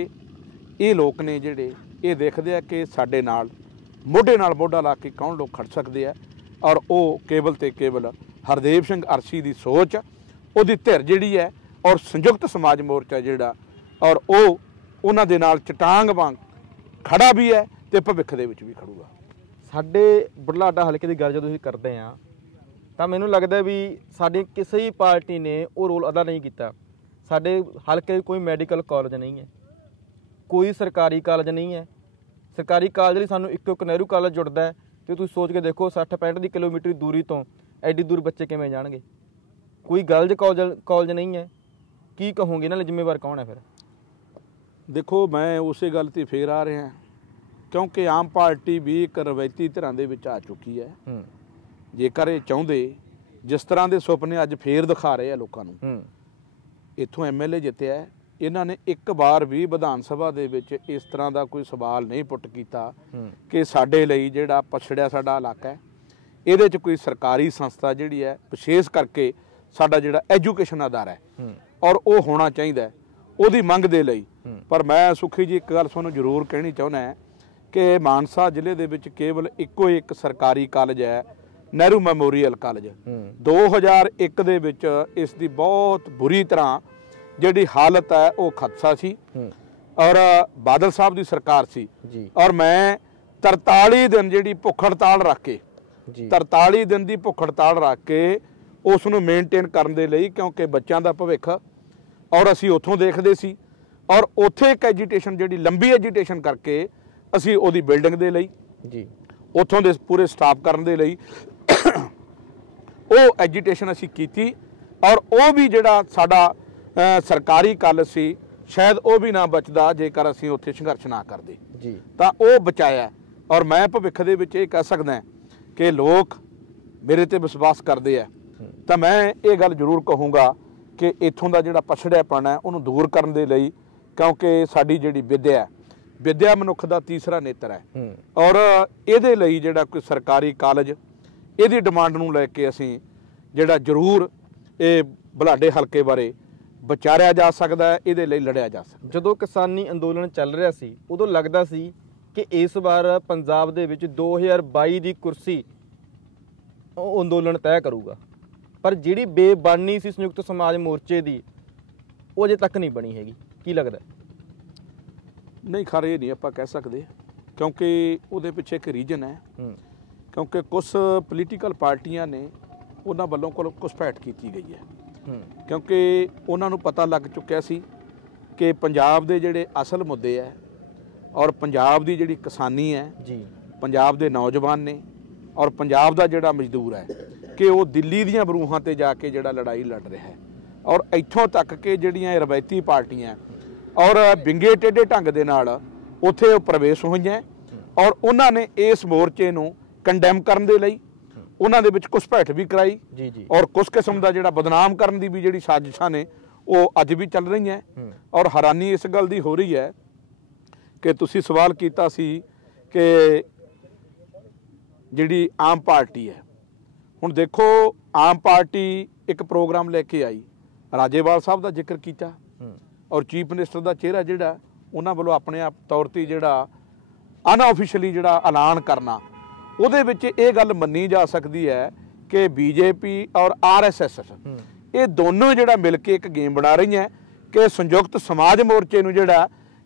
ये लोग ने जिहड़े ये देखदे आ कि साडे नाल मोढे नाल मोढा ला के कौन लोग खड़ सकते हैं, और वो केवल ते केवल हरदेव सिंह अरसी की सोच, उहदी धिर जिहड़ी है, और संयुक्त समाज मोर्चा जिहड़ा, और वो उन्हां दे नाल चटांग वांग खड़ा भी है ते भविख दे विच भी खड़ूगा। ਸਾਡੇ ਬੁਢਲਾਡਾ ਹਲਕੇ ਦੀ ਗੱਲ ਜਦੋਂ ਅਸੀਂ ਕਰਦੇ ਹਾਂ ਤਾਂ ਮੈਨੂੰ ਲੱਗਦਾ ਵੀ ਸਾਡੀ ਕਿਸੇ ਹੀ ਪਾਰਟੀ ਨੇ ਉਹ ਰੋਲ ਅਦਾ ਨਹੀਂ ਕੀਤਾ। ਸਾਡੇ ਹਲਕੇ ਕੋਈ ਮੈਡੀਕਲ ਕਾਲਜ ਨਹੀਂ ਹੈ, ਕੋਈ ਸਰਕਾਰੀ ਕਾਲਜ ਨਹੀਂ ਹੈ। ਸਰਕਾਰੀ ਕਾਲਜ ਲਈ ਸਾਨੂੰ ਇੱਕੋ ਇੱਕ ਨਹਿਰੂ ਕਾਲਜ ਜੁੜਦਾ ਹੈ, ਤੇ ਤੁਸੀਂ ਸੋਚ ਕੇ ਦੇਖੋ 60-65 ਦੀ ਕਿਲੋਮੀਟਰ ਦੂਰੀ ਤੋਂ ਐਡੀ ਦੂਰ ਬੱਚੇ ਕਿਵੇਂ ਜਾਣਗੇ। ਕੋਈ ਗਰਲਜ਼ ਕਾਲਜ ਨਹੀਂ ਹੈ। ਕੀ ਕਹੋਗੇ ਇਹਨਾਂ ਲਈ ਜ਼ਿੰਮੇਵਾਰ ਕੌਣ ਹੈ ਫਿਰ? देखो मैं उस गल ते फिर आ रहा, क्योंकि आम पार्टी भी एक रवायती धिरां दे विच आ चुकी है। जेकर ये चाहुंदे जिस तरह के सुपने अज फिर दिखा रहे हैं लोगों नूं, इत्थों MLA जित्तिया है, इन्हां ने एक बार भी विधान सभा दे विच इस तरह का कोई सवाल नहीं पुट कीता कि साडे लई जिहड़ा पछड़िया साडा इलाका है, इहदे च कोई सरकारी संस्था जिहड़ी है विशेष करके साडा जिहड़ा एजुकेशन अदारा है और वो होना चाहिए ਉਹਦੀ ਮੰਗ ਦੇ ਲਈ। पर मैं सुखी जी एक गल ਤੁਹਾਨੂੰ ਜ਼ਰੂਰ ਕਹਿਣੀ ਚਾਹੁੰਦਾ ਹੈ कि मानसा ਜ਼ਿਲ੍ਹੇ ਦੇ ਵਿੱਚ ਕੇਵਲ ਇੱਕੋ ਇੱਕ ਸਰਕਾਰੀ ਕਾਲਜ ਹੈ, ਨਹਿਰੂ ਮੈਮੋਰੀਅਲ ਕਾਲਜ। 2001 ਦੇ ਵਿੱਚ ਇਸ ਦੀ ਬਹੁਤ ਬੁਰੀ ਤਰ੍ਹਾਂ ਜਿਹੜੀ ਹਾਲਤ ਹੈ ਉਹ ਖਦਸ਼ਾ ਸੀ, ਔਰ ਬਾਦਲ ਸਾਹਿਬ ਦੀ ਸਰਕਾਰ ਸੀ, ਔਰ ਮੈਂ 43 ਦਿਨ ਜਿਹੜੀ ਭੁੱਖ ਹੜਤਾਲ ਰੱਖ ਕੇ 43 ਦਿਨ ਦੀ ਭੁੱਖ ਹੜਤਾਲ ਰੱਖ ਕੇ ਉਸ ਨੂੰ ਮੇਨਟੇਨ ਕਰਨ ਦੇ ਲਈ, ਕਿਉਂਕਿ ਬੱਚਿਆਂ ਦਾ ਭਵਿੱਖ और असी उतों देखते सी, और उत्थे एक एजुटेशन जी लंबी एजुटेशन करके असी उहदी बिल्डिंग दे लई जी उतों दे पूरे स्टाफ करन दे लई वो एजुटेशन असी कीती, और वो भी जिहड़ा साडा सरकारी कॉलेज सी शायद वो भी ना बचदा जेकर असी उत्थे संघर्ष ना करदे जी, तां वो बचाया। और मैं भविख दे विच इह कह सकदा कि लोग मेरे ते विश्वास करदे आ, तां मैं ये गल जरूर कहूँगा कि इत्थों का जिहड़ा पछड़ियापन है उन्होंने दूर करने दे लई, क्योंकि साडी जिहड़ी विद्या मनुख का तीसरा नेत्र है, और इहदे लई जिहड़ा कोई सरकारी कॉलेज इहदी डिमांड नूं लैके असीं जिहड़ा जरूर ये बुलाडे हलके बारे विचारिया जा सकदा है, इहदे लई लड़िया जा सकदा। ਜਦੋਂ किसानी अंदोलन चल रहा सी उदों लगदा सी कि इस बार पंजाब दे विच 2022 ਦੀ कुर्सी ਉਹ अंदोलन तय करूगा, पर जिहड़ी बेबानी सी संयुक्त समाज मोर्चे की वो अजे तक नहीं बनी हैगी। की लगता? नहीं खैर ये नहीं आपां कह सकते, क्योंकि उहदे पिछे एक रीजन है, क्योंकि कुछ पोलीटिकल पार्टियां ने उन्हां वल्लों कोल घुसपैठ की गई है, क्योंकि उन्हां नूं पता लग चुकिया सी कि पंजाब दे जिहड़े असल मुद्दे है और पंजाब दी जिहड़ी किसानी है जी, पंजाब दे नौजवान ने और पंजाब दा जिहड़ा मजदूर है कि वो दिल्ली दीयां बरूहां ते जाके जिहड़ा लड़ाई लड़ रहा है, और इत्थों तक कि जिहड़ियां रवायती पार्टियां और बिंगे टेढ़े ढंग दे नाल उत्थे प्रवेश होईयां, और उन्हां ने इस मोर्चे नूं कंडैम करन दे लई उन्हां दे विच घुसपैठ भी कराई जी, और कुछ किस्म दा जिहड़ा बदनाम करन दी भी जिहड़ी साजिशां ने वो अज भी चल रही हैं। और हैरानी इस गल दी हो रही है कि तुसीं सवाल कीता सी कि जिहड़ी आम पार्टी है, हुण देखो आम पार्टी एक प्रोग्राम लेके आई, राजेवाल साहब का जिक्र किया, और चीफ मिनिस्टर का चेहरा जिहड़ा उन्हां वल्लों अपने आप तौर ते जिहड़ा अनऑफिशियली जिहड़ा ऐलान करना, उहदे विच इह गल मन्नी जा सकती है कि बीजेपी और RSS ये दोनों जिहड़ा मिल के एक गेम बना रही हैं कि संयुक्त समाज मोर्चे नूं जिहड़ा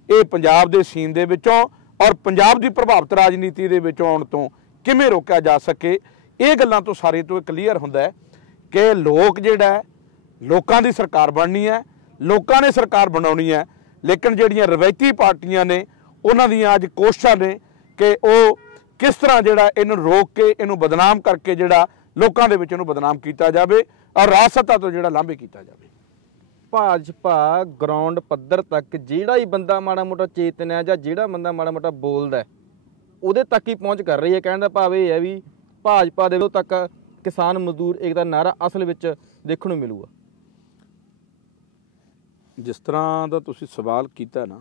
ये पंजाब दे सीन दे विचों और पंजाब की प्रभावित राजनीति दे विचों आउण तों किवें रोकिया जा सके। ये गल्लां तो सारे तो क्लीयर हुंदा है कि लोग जिहड़ा लोकां दी सरकार बननी है, लोकां ने सरकार बनाउणी है, लेकिन जिहड़ियां रवायती पार्टियां ने उन्हां दीयां अज कोशिशां ने कि वो किस तरह जिहड़ा इहनूं रोक के इहनूं बदनाम करके जिहड़ा लोकां दे विच इहनूं बदनाम कीता जावे और राजसत्ता तो जिहड़ा लांभे कीता जावे। भाजपा ग्राउंड पद्धर तक जिहड़ा ही बंदा माड़ा मोटा चेतन है जां जिहड़ा बंदा माड़ा मोटा बोलदा है उहदे तक ही पहुँच कर रही है। कहण दा भाव इह है भी भाजपा दे तक किसान मजदूर एक दा नारा असल विच देखण नूं मिलूगा। जिस तरह का तुसी सवाल किया ना,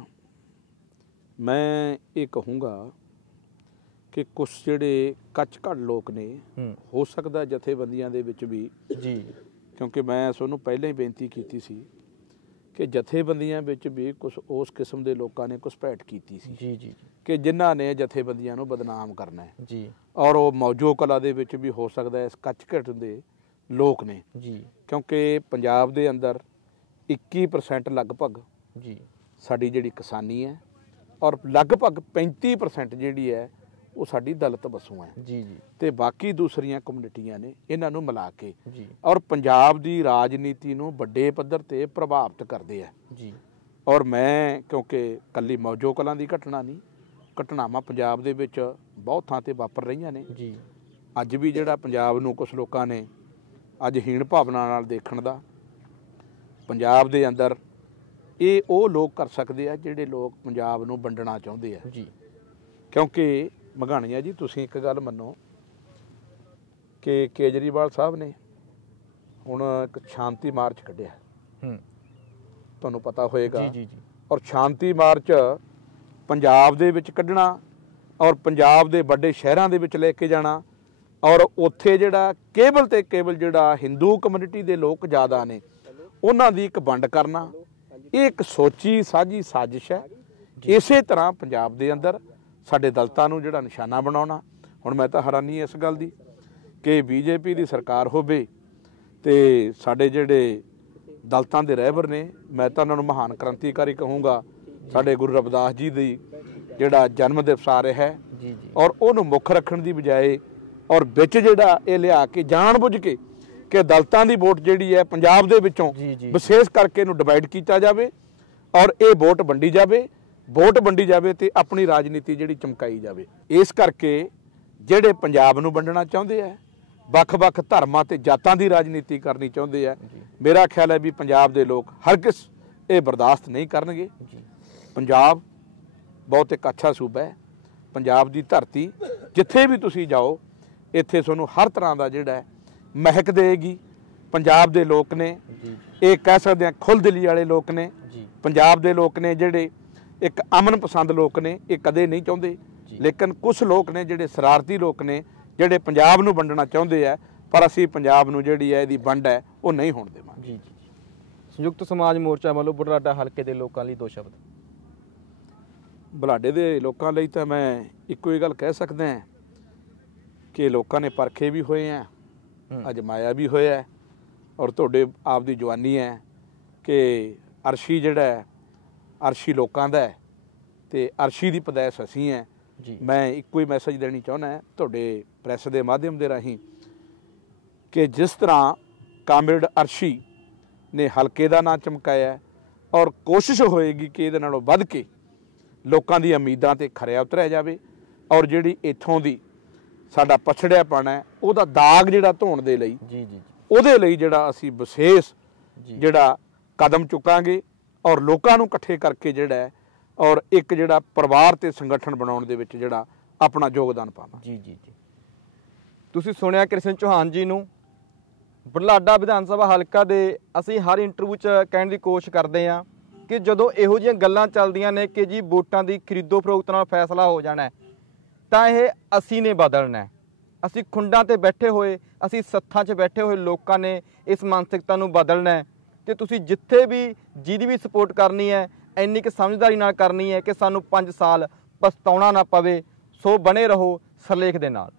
मैं ये कहूँगा कि कुछ ਜਿਹੜੇ ਕੱਚ ਘੜ ਲੋਕ ਨੇ ਹੋ ਸਕਦਾ ਜਥੇਬੰਦੀਆਂ ਦੇ ਵਿੱਚ ਵੀ ਜੀ, ਕਿਉਂਕਿ ਮੈਂ ਤੁਹਾਨੂੰ ਪਹਿਲਾਂ ਹੀ ਬੇਨਤੀ ਕੀਤੀ ਸੀ ਕਿ ਜਥੇਬੰਦੀਆਂ ਵਿੱਚ ਵੀ ਕੁਝ ਉਸ ਕਿਸਮ ਦੇ ਲੋਕਾਂ ਨੇ ਘੁਸਪੈਠ ਕੀਤੀ ਸੀ ਜੀ ਜੀ ਕਿ ਜਿਨ੍ਹਾਂ ਨੇ ਜਥੇਬੰਦੀਆਂ ਨੂੰ ਬਦਨਾਮ ਕਰਨਾ ਹੈ ਜੀ, ਔਰ ਉਹ ਮੌਜੋ ਕਲਾ ਦੇ ਵਿੱਚ ਵੀ ਹੋ ਸਕਦਾ ਇਸ ਕੱਚ ਘੜ ਦੇ ਲੋਕ ਨੇ ਜੀ, ਕਿਉਂਕਿ ਪੰਜਾਬ ਦੇ ਅੰਦਰ 21% ਲਗਭਗ ਜੀ ਸਾਡੀ ਜਿਹੜੀ ਕਿਸਾਨੀ ਹੈ ਔਰ ਲਗਭਗ 35% ਜਿਹੜੀ ਹੈ ਉਹ ਸਾਡੀ ਦਲਿਤ ਵਸੋਂ ਹੈ ਜੀ ਜੀ, ਤੇ ਬਾਕੀ ਦੂਸਰੀਆਂ ਕਮਿਊਨਿਟੀਆਂ ਨੇ ਇਹਨਾਂ ਨੂੰ ਮਿਲਾ ਕੇ ਜੀ ਔਰ ਪੰਜਾਬ ਦੀ ਰਾਜਨੀਤੀ ਨੂੰ ਵੱਡੇ ਪੱਧਰ ਤੇ ਪ੍ਰਭਾਵਿਤ ਕਰਦੇ ਆ ਜੀ। ਔਰ ਮੈਂ ਕਿਉਂਕਿ ਕੱਲੀ ਮੌਜੋ ਕਲਾਂ ਦੀ ਘਟਨਾ ਨਹੀਂ, ਘਟਨਾਵਾਂ ਪੰਜਾਬ ਦੇ ਵਿੱਚ ਬਹੁਤ ਥਾਂ ਤੇ ਵਾਪਰ ਰਹੀਆਂ ਨੇ ਜੀ। ਅੱਜ ਵੀ ਜਿਹੜਾ ਪੰਜਾਬ ਨੂੰ ਕੁਝ ਲੋਕਾਂ ਨੇ ਅੱਜ ਹੀਣ ਭਾਵਨਾ ਨਾਲ ਦੇਖਣ ਦਾ, ਪੰਜਾਬ ਦੇ ਅੰਦਰ ਇਹ ਉਹ ਲੋਕ ਕਰ ਸਕਦੇ ਆ ਜਿਹੜੇ ਲੋਕ ਪੰਜਾਬ ਨੂੰ ਵੰਡਣਾ ਚਾਹੁੰਦੇ ਆ ਜੀ। ਕਿਉਂਕਿ ਮਘਾਣੀਆ ਜੀ ਤੁਸੀਂ ਇੱਕ ਗੱਲ ਮੰਨੋ ਕਿ ਕੇਜਰੀਵਾਲ ਸਾਹਿਬ ਨੇ ਹੁਣ ਇੱਕ ਸ਼ਾਂਤੀ ਮਾਰਚ ਕੱਢਿਆ, ਤੁਹਾਨੂੰ ਪਤਾ ਹੋਏਗਾ ਜੀ ਜੀ ਜੀ। ਔਰ ਸ਼ਾਂਤੀ ਮਾਰਚ ਪੰਜਾਬ ਦੇ ਵਿੱਚ ਕੱਢਣਾ ਔਰ ਪੰਜਾਬ ਦੇ ਵੱਡੇ ਸ਼ਹਿਰਾਂ ਦੇ ਵਿੱਚ ਲੈ ਕੇ ਜਾਣਾ ਔਰ ਉੱਥੇ ਜਿਹੜਾ ਕੇਵਲ ਤੇ ਕੇਵਲ ਜਿਹੜਾ ਹਿੰਦੂ ਕਮਿਊਨਿਟੀ ਦੇ ਲੋਕ ਜ਼ਿਆਦਾ ਨੇ ਉਹਨਾਂ ਦੀ ਇੱਕ ਵੰਡ ਕਰਨਾ, ਇਹ ਇੱਕ ਸੋਚੀ ਸਾਜੀ ਸਾਜ਼ਿਸ਼ ਹੈ। ਇਸੇ ਤਰ੍ਹਾਂ ਪੰਜਾਬ ਦੇ ਅੰਦਰ ਸਾਡੇ ਦਲਿਤਾਂ ਨੂੰ ਜਿਹੜਾ ਨਿਸ਼ਾਨਾ ਬਣਾਉਣਾ। ਹੁਣ ਮੈਂ ਤਾਂ ਹੈਰਾਨੀ ਇਸ ਗੱਲ ਦੀ ਕਿ ਬੀਜੇਪੀ ਦੀ ਸਰਕਾਰ ਹੋਵੇ ਤੇ ਸਾਡੇ ਜਿਹੜੇ ਦਲਿਤਾਂ ਦੇ ਰਹਿਬਰ ਨੇ, ਮੈਂ ਤਾਂ ਉਹਨਾਂ ਨੂੰ ਮਹਾਨ ਕ੍ਰਾਂਤੀਕਾਰੀ ਕਹੂੰਗਾ। ਸਾਡੇ ਗੁਰੂ ਰਵਿਦਾਸ ਜੀ ਦੀ ਜਿਹੜਾ ਜਨਮ ਦਿਵਸ ਆ ਰਿਹਾ ਹੈ ਔਰ ਉਹਨੂੰ ਮੁੱਖ ਰੱਖਣ ਦੀ ਬਜਾਏ ਔਰ ਵਿੱਚ ਜਿਹੜਾ ਇਹ ਲਿਆ ਕੇ ਜਾਣ ਬੁੱਝ ਕੇ ਕਿ ਦਲਿਤਾਂ ਦੀ ਵੋਟ ਜਿਹੜੀ ਹੈ ਪੰਜਾਬ ਦੇ ਵਿੱਚੋਂ ਵਿਸ਼ੇਸ਼ ਕਰਕੇ ਇਹਨੂੰ ਡਿਵਾਈਡ ਕੀਤਾ ਜਾਵੇ ਔਰ ਇਹ ਵੋਟ ਵੰਡੀ ਜਾਵੇ ਤੇ ਆਪਣੀ ਰਾਜਨੀਤੀ ਜਿਹੜੀ ਚਮਕਾਈ ਜਾਵੇ। ਇਸ ਕਰਕੇ ਜਿਹੜੇ ਪੰਜਾਬ ਨੂੰ ਵੰਡਣਾ ਚਾਹੁੰਦੇ ਆ, ਵੱਖ-ਵੱਖ ਧਰਮਾਂ ਤੇ ਜਾਤਾਂ ਦੀ ਰਾਜਨੀਤੀ ਕਰਨੀ ਚਾਹੁੰਦੇ ਆ, ਮੇਰਾ ਖਿਆਲ ਹੈ ਵੀ ਪੰਜਾਬ ਦੇ ਲੋਕ ਹਰਗਿਜ਼ ਇਹ ਬਰਦਾਸ਼ਤ ਨਹੀਂ ਕਰਨਗੇ। ਪੰਜਾਬ ਬਹੁਤ ਇੱਕ ਅੱਛਾ ਸੂਬਾ ਹੈ। ਪੰਜਾਬ ਦੀ ਧਰਤੀ ਜਿੱਥੇ ਵੀ ਤੁਸੀਂ ਜਾਓ ਇੱਥੇ ਤੁਹਾਨੂੰ ਹਰ ਤਰ੍ਹਾਂ ਦਾ ਜਿਹੜਾ ਮਹਿਕ ਦੇਗੀ। ਪੰਜਾਬ ਦੇ ਲੋਕ ਨੇ, ਇਹ ਕਹਿ ਸਕਦੇ ਆ ਖੁੱਲ੍ਹਦਿਲੀ ਵਾਲੇ ਲੋਕ ਨੇ। ਪੰਜਾਬ ਦੇ ਲੋਕ ਨੇ ਜਿਹੜੇ ਇੱਕ ਅਮਨ ਪਸੰਦ ਲੋਕ ਨੇ, ਇਹ ਕਦੇ ਨਹੀਂ ਚਾਹੁੰਦੇ। ਲੇਕਿਨ ਕੁਝ ਲੋਕ ਨੇ ਜਿਹੜੇ ਸ਼ਰਾਰਤੀ ਲੋਕ ਨੇ, ਜਿਹੜੇ ਪੰਜਾਬ ਨੂੰ ਵੰਡਣਾ ਚਾਹੁੰਦੇ ਆ, ਪਰ ਅਸੀਂ ਪੰਜਾਬ ਨੂੰ ਜਿਹੜੀ ਹੈ ਇਹਦੀ ਵੰਡ ਹੈ ਉਹ ਨਹੀਂ ਹੋਣ ਦੇਵਾਂਗੇ। ਜੀ ਜੀ। ਸੰਯੁਕਤ ਸਮਾਜ ਮੋਰਚਾ ਵੱਲੋਂ ਬੁਢਲਾਡਾ ਹਲਕੇ ਦੇ ਲੋਕਾਂ ਲਈ 2 ਸ਼ਬਦ। ਬੁਢਲਾਡੇ ਦੇ ਲੋਕਾਂ ਲਈ ਤਾਂ ਮੈਂ ਇੱਕੋ ਹੀ ਗੱਲ ਕਹਿ ਸਕਦਾ ਹਾਂ ਕਿ ਲੋਕਾਂ ਨੇ ਪਰਖੇ ਵੀ ਹੋਏ ਆ, ਅਜਮਾਇਆ ਵੀ ਹੋਇਆ ਔਰ ਤੁਹਾਡੇ ਆਪ ਦੀ ਜਵਾਨੀ ਹੈ ਕਿ ਅਰਸ਼ੀ ਜਿਹੜਾ ਹੈ ਅਰਸ਼ੀ ਲੋਕਾਂ ਦਾ ਹੈ ਤੇ ਅਰਸ਼ੀ ਦੀ ਪੈਦਾਇਸ਼ ਅਸੀਂ ਹੈ। ਮੈਂ ਇੱਕੋ ਹੀ ਮੈਸੇਜ ਦੇਣੀ ਚਾਹੁੰਦਾ ਤੁਹਾਡੇ ਪ੍ਰੈਸ ਦੇ ਮਾਧਿਅਮ ਦੇ ਰਾਹੀਂ ਕਿ ਜਿਸ ਤਰ੍ਹਾਂ ਕਾਮਰੇਡ ਅਰਸ਼ੀ ਨੇ ਹਲਕੇ ਦਾ ਨਾਂ ਚਮਕਾਇਆ ਔਰ ਕੋਸ਼ਿਸ਼ ਹੋਏਗੀ ਕਿ ਇਹਦੇ ਨਾਲੋਂ ਵੱਧ ਕੇ ਲੋਕਾਂ ਦੀ ਉਮੀਦਾਂ ਤੇ ਖਰਿਆ ਉਤਰਿਆ ਜਾਵੇ ਔਰ ਜਿਹੜੀ ਇੱਥੋਂ ਦੀ ਸਾਡਾ ਪਛੜਿਆਪਣ ਹੈ ਉਹਦਾ ਦਾਗ ਜਿਹੜਾ ਧੋਣ ਦੇ ਲਈ ਉਹਦੇ ਲਈ ਜਿਹੜਾ ਅਸੀਂ ਵਿਸ਼ੇਸ਼ ਜਿਹੜਾ ਕਦਮ ਚੁੱਕਾਂਗੇ ਔਰ ਲੋਕਾਂ ਨੂੰ ਇਕੱਠੇ ਕਰਕੇ ਜਿਹੜਾ ਹੈ ਔਰ ਇੱਕ ਜਿਹੜਾ ਪਰਿਵਾਰ ਤੇ ਸੰਗਠਨ ਬਣਾਉਣ ਦੇ ਵਿੱਚ ਜਿਹੜਾ ਆਪਣਾ ਯੋਗਦਾਨ ਪਾਵਾਂਗੇ। ਜੀ ਜੀ ਜੀ। ਤੁਸੀਂ ਸੁਣਿਆ ਕ੍ਰਿਸ਼ਨ ਚੌਹਾਨ ਜੀ ਨੂੰ। ਬੁਢਲਾਡਾ ਵਿਧਾਨ ਸਭਾ ਹਲਕਾ ਦੇ ਅਸੀਂ ਹਰ ਇੰਟਰਵਿਊ 'ਚ ਕਹਿਣ ਦੀ ਕੋਸ਼ਿਸ਼ ਕਰਦੇ ਹਾਂ ਕਿ ਜਦੋਂ ਇਹੋ ਜਿਹੀਆਂ ਗੱਲਾਂ ਚੱਲਦੀਆਂ ਨੇ ਕਿ ਜੀ ਵੋਟਾਂ ਦੀ ਖਰੀਦੋ ਫਰੋਖਤ ਨਾਲ ਫੈਸਲਾ ਹੋ ਜਾਣਾ ਤਾਂ ਇਹ ਅਸੀਂ ਨੇ ਬਦਲਣਾ। ਅਸੀਂ ਖੁੰਡਾਂ ਤੇ ਬੈਠੇ ਹੋਏ, ਅਸੀਂ ਸੱਥਾਂ 'ਚ ਬੈਠੇ ਹੋਏ ਲੋਕਾਂ ਨੇ ਇਸ ਮਾਨਸਿਕਤਾ ਨੂੰ ਬਦਲਣਾ ਤੇ ਤੁਸੀਂ ਜਿੱਥੇ ਵੀ ਜਿਹਦੀ ਵੀ ਸਪੋਰਟ ਕਰਨੀ ਹੈ ਇੰਨੀ ਕੁ ਸਮਝਦਾਰੀ ਨਾਲ ਕਰਨੀ ਹੈ ਕਿ ਸਾਨੂੰ 5 ਸਾਲ ਪਛਤਾਉਣਾ ਨਾ ਪਵੇ। ਸੋ ਬਣੇ ਰਹੋ ਸਰਲੇਖ ਦੇ ਨਾਲ।